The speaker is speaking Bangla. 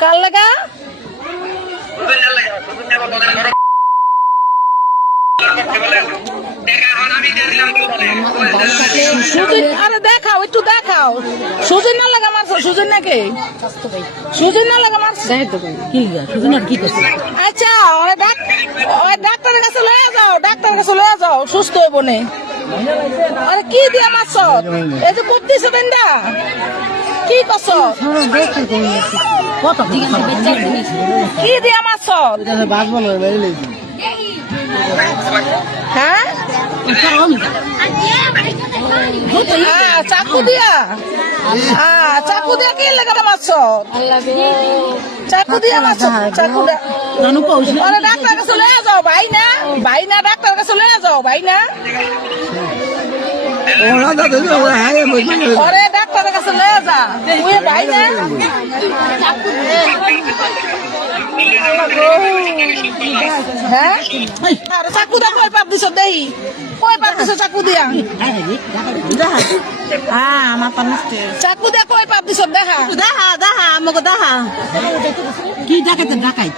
কার লাগা আরে দেখাও একটু দেখাও সুজন না লাগা মারছো সুজন নাকি সুজন না লাগা মারছো কি করছে আচ্ছা ওই ডাক্তারের কাছে লয়ে যাও ডাক্তারের কাছে লয়ে যাও সুস্থ হইব নে আরে কি দিয়া মারছো এই যে পড়তেছে বেন্দা কি করছো কি দিয়া মারছো হ্যাঁ চাকু দিয়া চাকু দিয়া কি লাগাটা মারছ চাকু দিয়া মারছ চাকু দিয়া ডাক্তার কাছে লয়ে যাও ভাই না ডাক্তার কাছে লয়ে যাও ভাই না ওরে ডাক্তারের কাছে লয়ে যা তুই ভাই না হ্যাঁ চাকু দা কই পাপ দিছ দেই কই পাপ দিছ চাকু দিয়া আমার চাকু দিয়া কই পাপ দিছ দেখা দেখা আমাকে দেখা কি ডাকাই